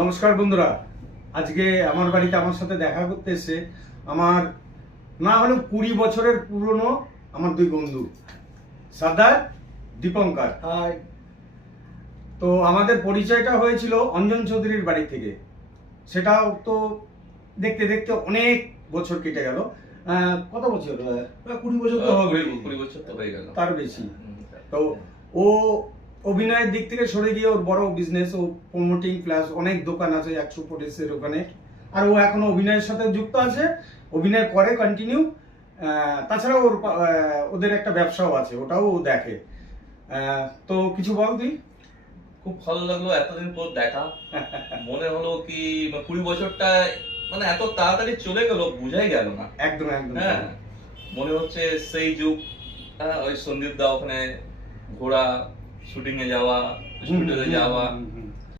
নমস্কার বন্ধুরা, আজকে আমার বাড়িতে আমার সাথে দেখা করতে এসে আমার না হলেও 20 বছরের পুরনো আমার দুই বন্ধু সর্দার দীপঙ্কর। হাই। তো আমাদের পরিচয়টা হয়েছিল অঞ্জন চৌধুরীর বাড়ি থেকে। সেটাও তো দেখতে দেখতে অনেক বছর কেটে গেল। কত বছর? 20 বছর তো হবে। 20 বছর তো হয়ে গেল, তার বেশি। তো ও অভিনয়ের দিক থেকে সরে গিয়ে ওর বড় বিজনেস, ও প্রমোটিং প্লাস অনেক দোকান আছে 100 পটেসের ওখানে। আর ও এখনো অভিনয়ের সাথে যুক্ত আছে, অভিনয় করে কন্টিনিউ। তাছাড়া ওদের একটা ব্যবসাও আছে, ওটাও ও দেখে। তো কিছু বল তুই। খুব ভালো লাগলো এতদিন পর দেখা। মনে হলো কি 20 বছরটা মানে এত তাড়াতাড়ি চলে গেল, বুঝাই গেল না। একদম একদম। হ্যাঁ, মনে হচ্ছে সেই যুগ। ওই সন্দীপ দা ওখানে ঘোরা, শুটিং এ যাওয়া, স্টুডিওতে যাওয়া,